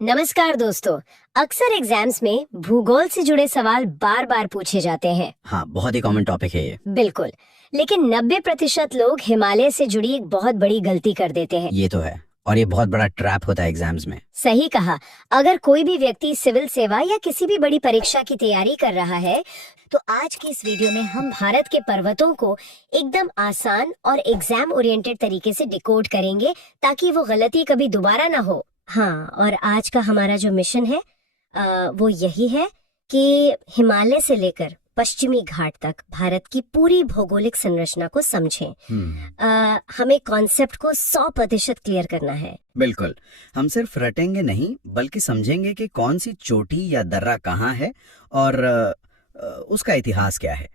नमस्कार दोस्तों। अक्सर एग्जाम्स में भूगोल से जुड़े सवाल बार बार पूछे जाते हैं। हाँ, बहुत ही कॉमन टॉपिक है ये। बिल्कुल, लेकिन 90% लोग हिमालय से जुड़ी एक बहुत बड़ी गलती कर देते हैं। ये तो है, और ये बहुत बड़ा ट्रैप होता है एग्जाम्स में। सही कहा। अगर कोई भी व्यक्ति सिविल सेवा या किसी भी बड़ी परीक्षा की तैयारी कर रहा है तो आज की इस वीडियो में हम भारत के पर्वतों को एकदम आसान और एग्जाम ओरिएंटेड तरीके से डिकोड करेंगे ताकि वो गलती कभी दोबारा ना हो। हाँ, और आज का हमारा जो मिशन है वो यही है कि हिमालय से लेकर पश्चिमी घाट तक भारत की पूरी भौगोलिक संरचना को समझें। हमें कॉन्सेप्ट को 100% क्लियर करना है। बिल्कुल, हम सिर्फ रटेंगे नहीं बल्कि समझेंगे कि कौन सी चोटी या दर्रा कहाँ है और उसका इतिहास क्या है।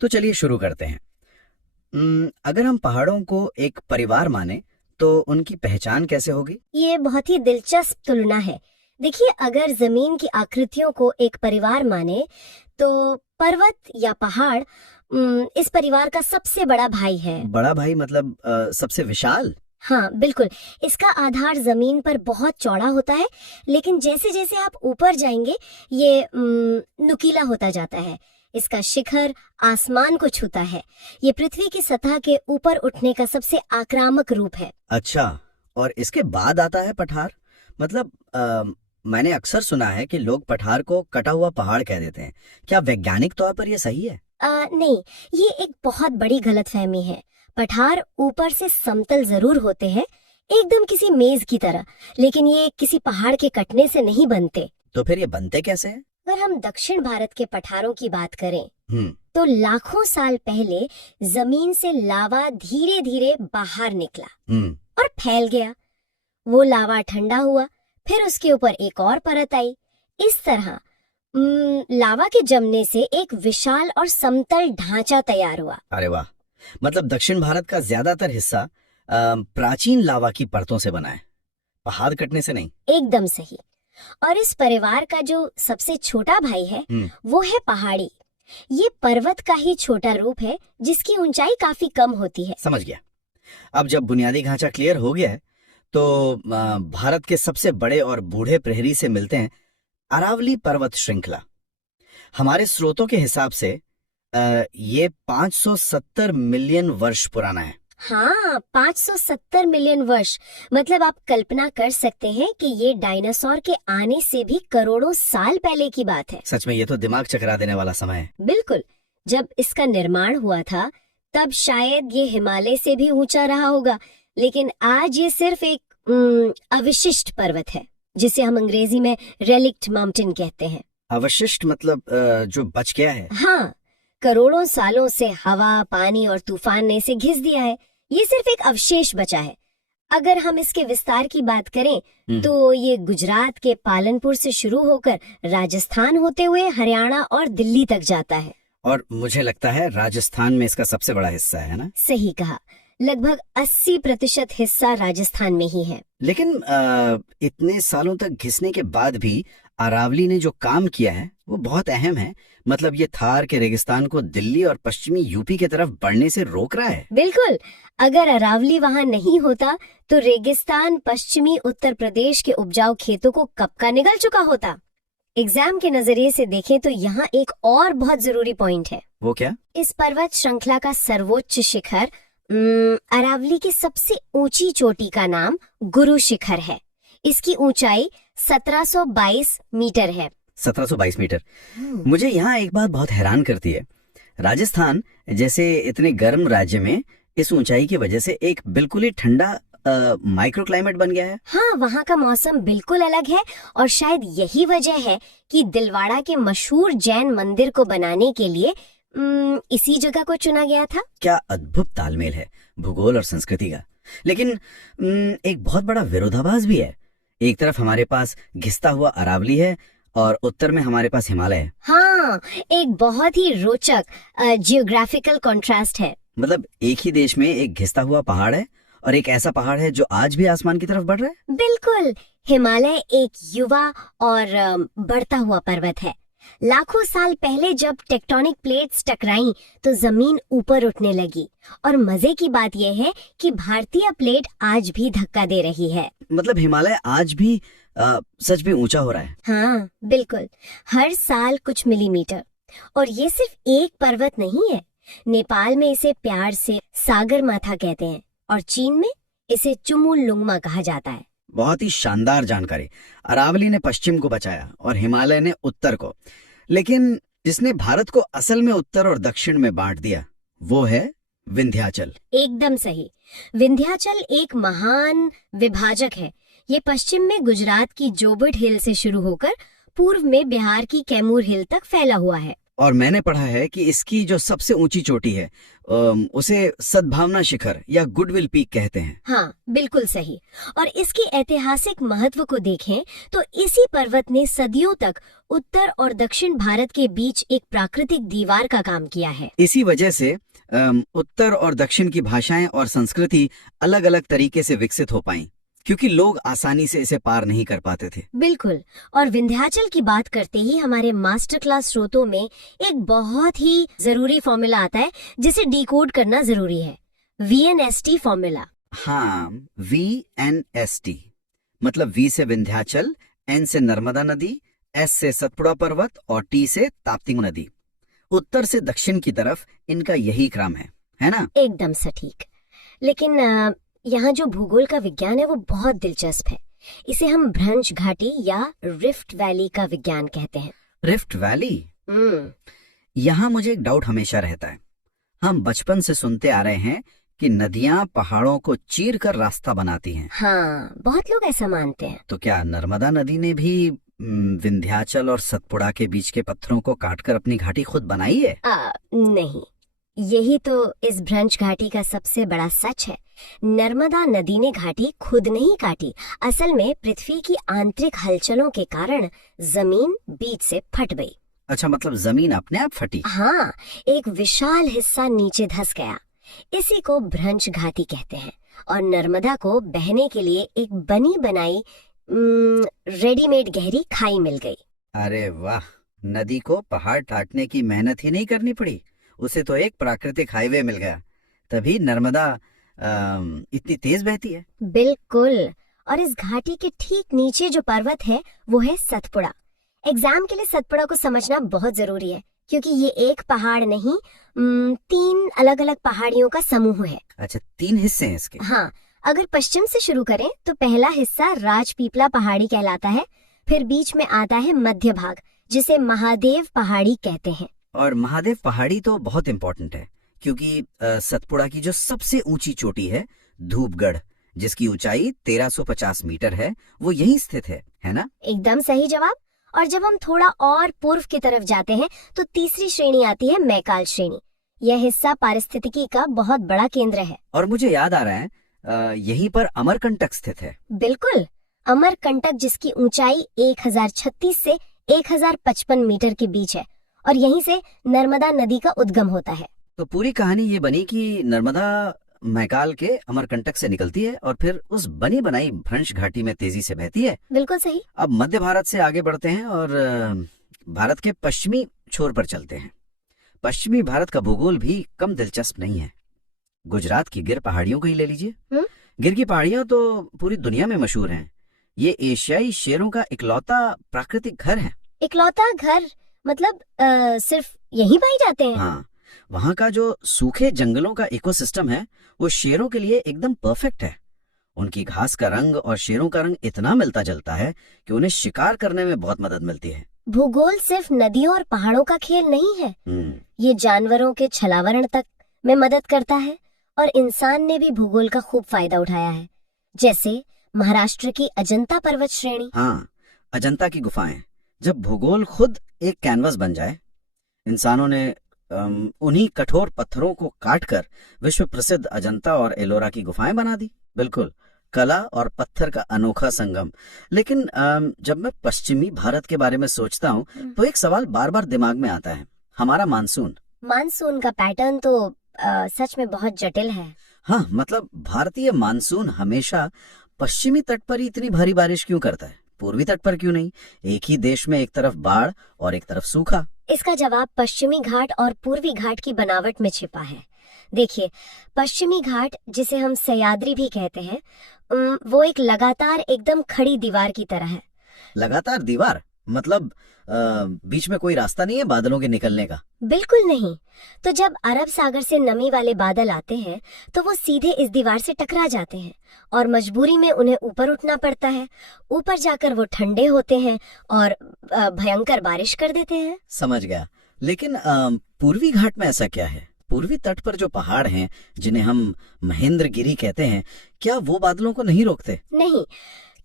तो चलिए शुरू करते हैं। अगर हम पहाड़ों को एक परिवार माने तो उनकी पहचान कैसे होगी? ये बहुत ही दिलचस्प तुलना है। देखिए, अगर जमीन की आकृतियों को एक परिवार माने तो पर्वत या पहाड़ इस परिवार का सबसे बड़ा भाई है। बड़ा भाई मतलब सबसे विशाल? हाँ बिल्कुल। इसका आधार जमीन पर बहुत चौड़ा होता है, लेकिन जैसे जैसे आप ऊपर जाएंगे ये नुकीला होता जाता है। इसका शिखर आसमान को छूता है। ये पृथ्वी की सतह के ऊपर उठने का सबसे आक्रामक रूप है। अच्छा, और इसके बाद आता है पठार। मतलब मैंने अक्सर सुना है कि लोग पठार को कटा हुआ पहाड़ कह देते हैं। क्या वैज्ञानिक तौर पर यह सही है? नहीं, ये एक बहुत बड़ी गलतफहमी है। पठार ऊपर से समतल जरूर होते हैं, एकदम किसी मेज की तरह, लेकिन ये किसी पहाड़ के कटने से नहीं बनते। तो फिर ये बनते कैसे हैं? अगर हम दक्षिण भारत के पठारों की बात करें तो लाखों साल पहले जमीन से लावा धीरे धीरे बाहर निकला और फैल गया। वो लावा ठंडा हुआ, फिर उसके ऊपर एक और परत आई। इस तरह लावा के जमने से एक विशाल और समतल ढांचा तैयार हुआ। अरे वाह! मतलब दक्षिण भारत का ज्यादातर हिस्सा प्राचीन लावा की परतों से बना है, पहाड़ कटने से नहीं। एकदम सही। और इस परिवार का जो सबसे छोटा भाई है वो है पहाड़ी। ये पर्वत का ही छोटा रूप है जिसकी ऊंचाई काफी कम होती है। समझ गया। अब जब बुनियादी ढांचा क्लियर हो गया है तो भारत के सबसे बड़े और बूढ़े प्रहरी से मिलते हैं अरावली पर्वत श्रृंखला। हमारे स्रोतों के हिसाब से ये 570 मिलियन वर्ष पुराना है। हाँ, 570 मिलियन वर्ष। मतलब आप कल्पना कर सकते हैं कि ये डायनासोर के आने से भी करोड़ों साल पहले की बात है। सच में ये तो दिमाग चकरा देने वाला समय है। बिल्कुल। जब इसका निर्माण हुआ था तब शायद ये हिमालय से भी ऊंचा रहा होगा, लेकिन आज ये सिर्फ एक अवशिष्ट पर्वत है जिसे हम अंग्रेजी में रेलिक्ट माउंटेन कहते हैं। अवशिष्ट मतलब जो बच गया है? हाँ, करोड़ों सालों से हवा, पानी और तूफान ने इसे घिस दिया है। ये सिर्फ एक अवशेष बचा है। अगर हम इसके विस्तार की बात करें तो ये गुजरात के पालनपुर से शुरू होकर राजस्थान होते हुए हरियाणा और दिल्ली तक जाता है। और मुझे लगता है राजस्थान में इसका सबसे बड़ा हिस्सा है ना? सही कहा। लगभग 80% हिस्सा राजस्थान में ही है। लेकिन इतने सालों तक घिसने के बाद भी अरावली ने जो काम किया है वो बहुत अहम है। मतलब ये थार के रेगिस्तान को दिल्ली और पश्चिमी यूपी की तरफ बढ़ने से रोक रहा है। बिल्कुल। अगर अरावली वहाँ नहीं होता तो रेगिस्तान पश्चिमी उत्तर प्रदेश के उपजाऊ खेतों को कब का निगल चुका होता। एग्जाम के नजरिए से देखें तो यहाँ एक और बहुत जरूरी पॉइंट है। वो क्या? इस पर्वत श्रृंखला का सर्वोच्च शिखर अरावली की सबसे ऊंची चोटी का नाम गुरु शिखर है। इसकी ऊंचाई 1722 मीटर है। 1722 मीटर। मुझे यहाँ एक बात बहुत हैरान करती है। राजस्थान जैसे इतने गर्म राज्य में इस ऊंचाई की वजह से एक बिल्कुल ही ठंडा माइक्रो क्लाइमेट बन गया है। हाँ, वहाँ का मौसम बिल्कुल अलग है और शायद यही वजह है कि दिलवाड़ा के मशहूर जैन मंदिर को बनाने के लिए इसी जगह को चुना गया था। क्या अद्भुत तालमेल है भूगोल और संस्कृति का। लेकिन एक बहुत बड़ा विरोधाभास भी है। एक तरफ हमारे पास घिसता हुआ अरावली है और उत्तर में हमारे पास हिमालय है। हाँ, एक बहुत ही रोचक जियोग्राफिकल कॉन्ट्रास्ट है। मतलब एक ही देश में एक घिसता हुआ पहाड़ है और एक ऐसा पहाड़ है जो आज भी आसमान की तरफ बढ़ रहा है। बिल्कुल। हिमालय एक युवा और बढ़ता हुआ पर्वत है। लाखों साल पहले जब टेक्टोनिक प्लेट्स टकराईं तो जमीन ऊपर उठने लगी। और मजे की बात यह है कि भारतीय प्लेट आज भी धक्का दे रही है। मतलब हिमालय आज भी सच भी ऊंचा हो रहा है। हाँ बिल्कुल, हर साल कुछ मिलीमीटर। और ये सिर्फ एक पर्वत नहीं है। नेपाल में इसे प्यार से सागर माथा कहते हैं और चीन में इसे चुमुलुंगमा कहा जाता है। बहुत ही शानदार जानकारी। अरावली ने पश्चिम को बचाया और हिमालय ने उत्तर को। लेकिन जिसने भारत को असल में उत्तर और दक्षिण में बांट दिया वो है विंध्याचल। एकदम सही। विंध्याचल एक महान विभाजक है। ये पश्चिम में गुजरात की जोबट हिल से शुरू होकर पूर्व में बिहार की कैमूर हिल तक फैला हुआ है। और मैंने पढ़ा है कि इसकी जो सबसे ऊंची चोटी है उसे सद्भावना शिखर या गुडविल पीक कहते हैं। हाँ बिल्कुल सही। और इसके ऐतिहासिक महत्व को देखें तो इसी पर्वत ने सदियों तक उत्तर और दक्षिण भारत के बीच एक प्राकृतिक दीवार का काम किया है। इसी वजह से उत्तर और दक्षिण की भाषाएं और संस्कृति अलग अलग तरीके से विकसित हो पाई, क्योंकि लोग आसानी से इसे पार नहीं कर पाते थे। बिल्कुल। और विंध्याचल की बात करते ही हमारे मास्टर क्लास श्रोतों में एक बहुत ही जरूरी फॉर्मूला आता है जिसे डिकोड करना जरूरी है। VNST formula. हाँ, VNST मतलब V से विंध्याचल, N से नर्मदा नदी, S से सतपुड़ा पर्वत और T से ताप्ती नदी। उत्तर से दक्षिण की तरफ इनका यही क्रम है ना? एकदम सटीक। लेकिन यहाँ जो भूगोल का विज्ञान है वो बहुत दिलचस्प है। इसे हम भ्रंश घाटी या रिफ्ट वैली का विज्ञान कहते हैं। Rift valley? यहाँ मुझे एक डाउट हमेशा रहता है। हम बचपन से सुनते आ रहे हैं कि नदियाँ पहाड़ों को चीर कर रास्ता बनाती हैं। हाँ, बहुत लोग ऐसा मानते हैं। तो क्या नर्मदा नदी ने भी विंध्याचल और सतपुड़ा के बीच के पत्थरों को काटकर अपनी घाटी खुद बनाई है? नहीं, यही तो इस भ्रंश घाटी का सबसे बड़ा सच है। नर्मदा नदी ने घाटी खुद नहीं काटी। असल में पृथ्वी की आंतरिक हलचलों के कारण जमीन बीच से फट गई। अच्छा, मतलब जमीन अपने आप फटी? हाँ, एक विशाल हिस्सा नीचे धंस गया। इसी को भ्रंश घाटी कहते हैं। और नर्मदा को बहने के लिए एक बनी बनाई रेडीमेड गहरी खाई मिल गई। अरे वाह, नदी को पहाड़ काटने की मेहनत ही नहीं करनी पड़ी, उसे तो एक प्राकृतिक हाईवे मिल गया। तभी नर्मदा इतनी तेज बहती है। बिल्कुल। और इस घाटी के ठीक नीचे जो पर्वत है वो है सतपुड़ा। एग्जाम के लिए सतपुड़ा को समझना बहुत जरूरी है, क्योंकि ये एक पहाड़ नहीं 3 अलग अलग पहाड़ियों का समूह है। अच्छा, 3 हिस्से हैं इसके? हाँ, अगर पश्चिम से शुरू करें तो पहला हिस्सा राजपीपला पहाड़ी कहलाता है। फिर बीच में आता है मध्य भाग, जिसे महादेव पहाड़ी कहते हैं। और महादेव पहाड़ी तो बहुत इम्पोर्टेंट है, क्योंकि सतपुड़ा की जो सबसे ऊंची चोटी है धूपगढ़, जिसकी ऊंचाई 1350 मीटर है, वो यहीं स्थित है ना? एकदम सही जवाब। और जब हम थोड़ा और पूर्व की तरफ जाते हैं तो तीसरी श्रेणी आती है मैकाल श्रेणी। यह हिस्सा पारिस्थितिकी का बहुत बड़ा केंद्र है। और मुझे याद आ रहा है यहीं पर अमरकंटक स्थित है। बिल्कुल, अमरकंटक जिसकी ऊंचाई 1036 से 1055 मीटर के बीच है और यहीं से नर्मदा नदी का उद्गम होता है। तो पूरी कहानी ये बनी कि नर्मदा मैकाल के अमरकंटक से निकलती है और फिर उस बनी बनाई भ्रंश घाटी में तेजी से बहती है। बिल्कुल सही। अब मध्य भारत से आगे बढ़ते हैं और भारत के पश्चिमी छोर पर चलते हैं। पश्चिमी भारत का भूगोल भी कम दिलचस्प नहीं है। गुजरात की गिर पहाड़ियों को ही ले लीजिए। गिर की पहाड़ियां तो पूरी दुनिया में मशहूर हैं। ये एशियाई शेरों का इकलौता प्राकृतिक घर है। इकलौता घर मतलब सिर्फ यहीं पाए जाते हैं? हाँ, वहाँ का जो सूखे जंगलों का इकोसिस्टम है वो शेरों के लिए एकदम परफेक्ट है। उनकी घास का रंग और शेरों का रंग इतना मिलता जुलता है कि उन्हें शिकार करने में बहुत मदद मिलती है। भूगोल सिर्फ नदियों और पहाड़ों का खेल नहीं है। ये जानवरों के छलावरण तक में मदद करता है और इंसान ने भी भूगोल का खूब फायदा उठाया है। जैसे महाराष्ट्र की अजंता पर्वत श्रेणी। हाँ, अजंता की गुफाएं। जब भूगोल खुद एक कैनवस बन जाए, इंसानों ने उन्हीं कठोर पत्थरों को काटकर विश्व प्रसिद्ध अजंता और एलोरा की गुफाएं बना दी। बिल्कुल, कला और पत्थर का अनोखा संगम। लेकिन जब मैं पश्चिमी भारत के बारे में सोचता हूँ तो एक सवाल बार बार दिमाग में आता है, हमारा मानसून का पैटर्न तो सच में बहुत जटिल है। हाँ, मतलब भारतीय मानसून हमेशा पश्चिमी तट पर ही इतनी भारी बारिश क्यों करता है, पूर्वी तट पर क्यों नहीं? एक ही देश में एक तरफ बाढ़ और एक तरफ सूखा। इसका जवाब पश्चिमी घाट और पूर्वी घाट की बनावट में छिपा है। देखिए, पश्चिमी घाट जिसे हम सह्याद्री भी कहते हैं, वो एक लगातार एकदम खड़ी दीवार की तरह है। लगातार दीवार मतलब बीच में कोई रास्ता नहीं है बादलों के निकलने का? बिल्कुल नहीं। तो जब अरब सागर से नमी वाले बादल आते हैं तो वो सीधे इस दीवार से टकरा जाते हैं और मजबूरी में उन्हें ऊपर उठना पड़ता है। ऊपर जाकर वो ठंडे होते हैं और भयंकर बारिश कर देते हैं। समझ गया। लेकिन पूर्वी घाट में ऐसा क्या है? पूर्वी तट पर जो पहाड़ हैं जिन्हें हम महेंद्रगिरी कहते हैं, क्या वो बादलों को नहीं रोकते? नहीं,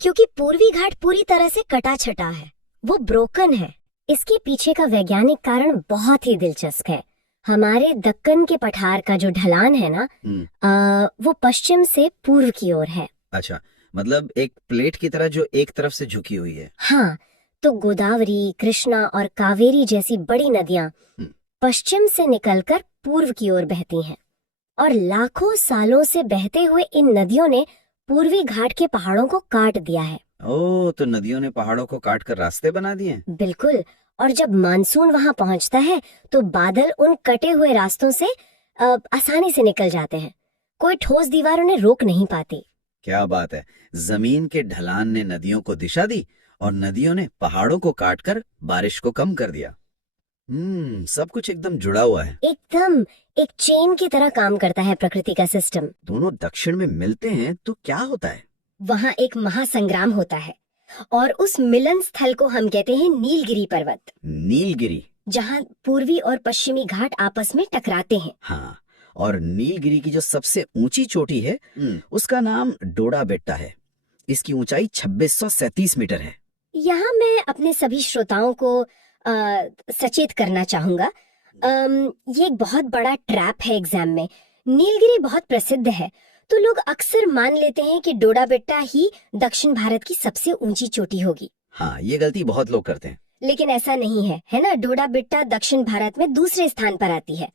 क्योंकि पूर्वी घाट पूरी तरह से कटा छटा है, वो ब्रोकन है। इसके पीछे का वैज्ञानिक कारण बहुत ही दिलचस्प है। हमारे दक्कन के पठार का जो ढलान है ना, वो पश्चिम से पूर्व की ओर है। अच्छा, मतलब एक प्लेट की तरह जो एक तरफ से झुकी हुई है। हाँ, तो गोदावरी, कृष्णा और कावेरी जैसी बड़ी नदियां पश्चिम से निकलकर पूर्व की ओर बहती हैं और लाखों सालों से बहते हुए इन नदियों ने पूर्वी घाट के पहाड़ों को काट दिया है। ओह, तो नदियों ने पहाड़ों को काट कर रास्ते बना दिए? बिल्कुल। और जब मानसून वहां पहुंचता है तो बादल उन कटे हुए रास्तों से आसानी से निकल जाते हैं। कोई ठोस दीवार उन्हें रोक नहीं पाती। क्या बात है! जमीन के ढलान ने नदियों को दिशा दी और नदियों ने पहाड़ों को काटकर बारिश को कम कर दिया। सब कुछ एकदम जुड़ा हुआ है। एकदम एक चेन की तरह काम करता है प्रकृति का सिस्टम। दोनों दक्षिण में मिलते हैं तो क्या होता है? वहाँ एक महासंग्राम होता है और उस मिलन स्थल को हम कहते हैं नीलगिरी पर्वत। नीलगिरी, जहाँ पूर्वी और पश्चिमी घाट आपस में टकराते हैं। हाँ, और नीलगिरी की जो सबसे ऊंची चोटी है उसका नाम डोडा बेट्टा है। इसकी ऊंचाई 2637 मीटर है। यहाँ मैं अपने सभी श्रोताओं को सचेत करना चाहूंगा, ये एक बहुत बड़ा ट्रैप है एग्जाम में। नीलगिरी बहुत प्रसिद्ध है तो लोग अक्सर मान लेते हैं कि डोडा बेट्टा ही दक्षिण भारत की सबसे ऊंची चोटी होगी। हाँ, ये गलती बहुत लोग करते हैं। लेकिन ऐसा नहीं है ना? डोडा बेट्टा दक्षिण भारत में दूसरे स्थान पर आती है।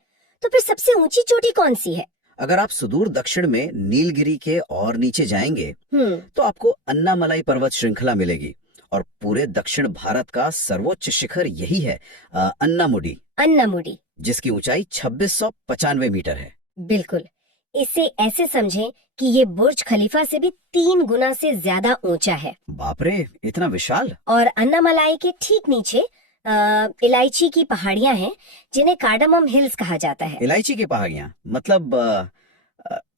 तो फिर सबसे ऊंची चोटी कौन सी है? अगर आप सुदूर दक्षिण में नीलगिरी के और नीचे जाएंगे तो आपको अन्नामलाई पर्वत श्रृंखला मिलेगी और पूरे दक्षिण भारत का सर्वोच्च शिखर यही है, अन्नामुडी, जिसकी ऊंचाई 2695 मीटर है। बिल्कुल। इसे ऐसे समझें कि ये बुर्ज खलीफा से भी 3 गुना से ज्यादा ऊंचा है। बाप रे, इतना विशाल! और अन्नामलाई के ठीक नीचे इलायची की पहाड़ियां हैं जिन्हें कार्डामम हिल्स कहा जाता है। इलायची की पहाड़ियां मतलब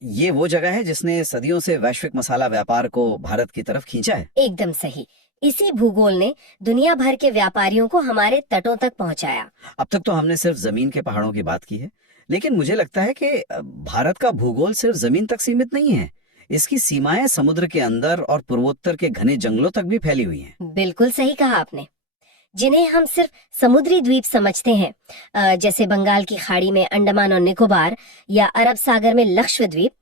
ये वो जगह है जिसने सदियों से वैश्विक मसाला व्यापार को भारत की तरफ खींचा है। एकदम सही। इसी भूगोल ने दुनिया भर के व्यापारियों को हमारे तटों तक पहुंचाया। अब तक तो हमने सिर्फ जमीन के पहाड़ों की बात की है, लेकिन मुझे लगता है कि भारत का भूगोल सिर्फ जमीन तक सीमित नहीं है। इसकी सीमाएं समुद्र के अंदर और पूर्वोत्तर के घने जंगलों तक भी फैली हुई हैं। बिल्कुल सही कहा आपने। जिन्हें हम सिर्फ समुद्री द्वीप समझते हैं, जैसे बंगाल की खाड़ी में अंडमान और निकोबार या अरब सागर में लक्षद्वीप,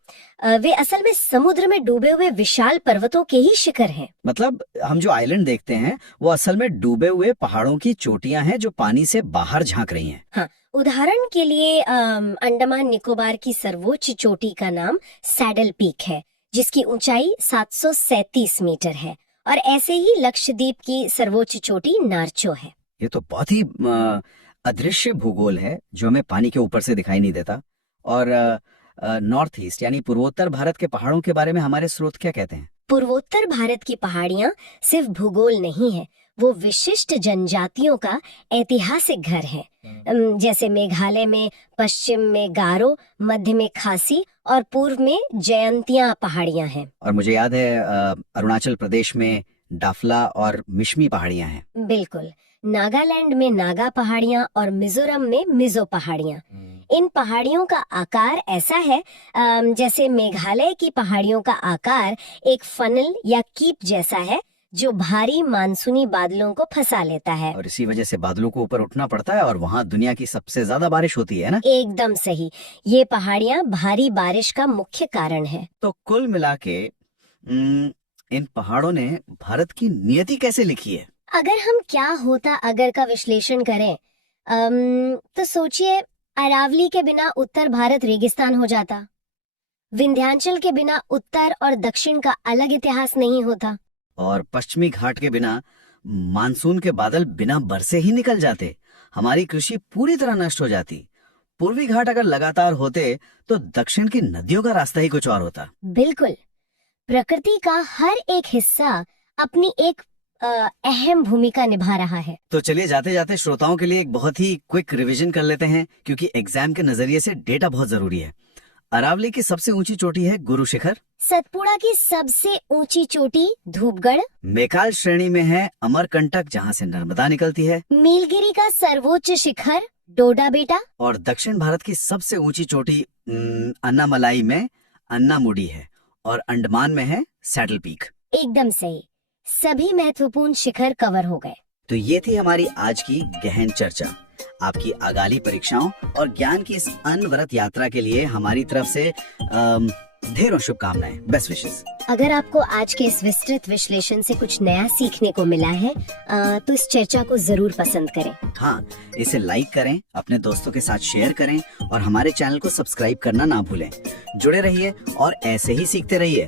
वे असल में समुद्र में डूबे हुए विशाल पर्वतों के ही शिखर हैं। मतलब हम जो आइलैंड देखते हैं वो असल में डूबे हुए पहाड़ों की चोटियां हैं जो पानी से बाहर झांक रही हैं। हाँ, उदाहरण के लिए अंडमान निकोबार की सर्वोच्च चोटी का नाम सैडल पीक है, जिसकी ऊंचाई 737 मीटर है। और ऐसे ही लक्षद्वीप की सर्वोच्च चोटी नारचो है। ये तो बहुत ही अदृश्य भूगोल है जो हमें पानी के ऊपर से दिखाई नहीं देता। और नॉर्थ ईस्ट यानी पूर्वोत्तर भारत के पहाड़ों के बारे में हमारे स्रोत क्या कहते हैं? पूर्वोत्तर भारत की पहाड़ियां सिर्फ भूगोल नहीं है, वो विशिष्ट जनजातियों का ऐतिहासिक घर है। जैसे मेघालय में पश्चिम में गारो, मध्य में खासी और पूर्व में जयंतिया पहाड़ियां हैं। और मुझे याद है अरुणाचल प्रदेश में डाफला और मिश्मी पहाड़ियां हैं। बिल्कुल। नागालैंड में नागा पहाड़ियां और मिजोरम में मिजो पहाड़ियां। इन पहाड़ियों का आकार ऐसा है जैसे मेघालय की पहाड़ियों का आकार एक फनल या कीप जैसा है जो भारी मानसूनी बादलों को फंसा लेता है। और इसी वजह से बादलों को ऊपर उठना पड़ता है और वहाँ दुनिया की सबसे ज्यादा बारिश होती है ना? एकदम सही। ये पहाड़ियां भारी बारिश का मुख्य कारण है। तो कुल मिला के इन पहाड़ों ने भारत की नियति कैसे लिखी है? अगर हम क्या होता अगर का विश्लेषण करें तो सोचिए, अरावली के बिना उत्तर भारत रेगिस्तान हो जाता। विंध्याचल के बिना उत्तर और दक्षिण का अलग इतिहास नहीं होता। और पश्चिमी घाट के बिना मानसून के बादल बिना बरसे ही निकल जाते। हमारी कृषि पूरी तरह नष्ट हो जाती। पूर्वी घाट अगर लगातार होते तो दक्षिण की नदियों का रास्ता ही कुछ और होता। बिल्कुल। प्रकृति का हर एक हिस्सा अपनी एक अहम भूमिका निभा रहा है। तो चलिए जाते जाते श्रोताओं के लिए एक बहुत ही क्विक रिवीजन कर लेते हैं, क्योंकि एग्जाम के नजरिए से डेटा बहुत जरूरी है। अरावली की सबसे ऊंची चोटी है गुरु शिखर। सतपुड़ा की सबसे ऊंची चोटी धूपगढ़। मेकाल श्रेणी में है अमरकंटक, जहां से नर्मदा निकलती है। नीलगिरी का सर्वोच्च शिखर डोडा बेटा। और दक्षिण भारत की सबसे ऊंची चोटी अन्नामलाई में अन्नामुडी है, और अंडमान में है सैडल पीक। एकदम सही, सभी महत्वपूर्ण शिखर कवर हो गए। तो ये थी हमारी आज की गहन चर्चा। आपकी आगामी परीक्षाओं और ज्ञान की इस अनवरत यात्रा के लिए हमारी तरफ से ढेरों शुभकामनाएं, बेस्ट विशेस। अगर आपको आज के इस विस्तृत विश्लेषण से कुछ नया सीखने को मिला है तो इस चर्चा को जरूर पसंद करें। हाँ, इसे लाइक करें, अपने दोस्तों के साथ शेयर करें और हमारे चैनल को सब्सक्राइब करना ना भूलें। जुड़े रहिए और ऐसे ही सीखते रहिए।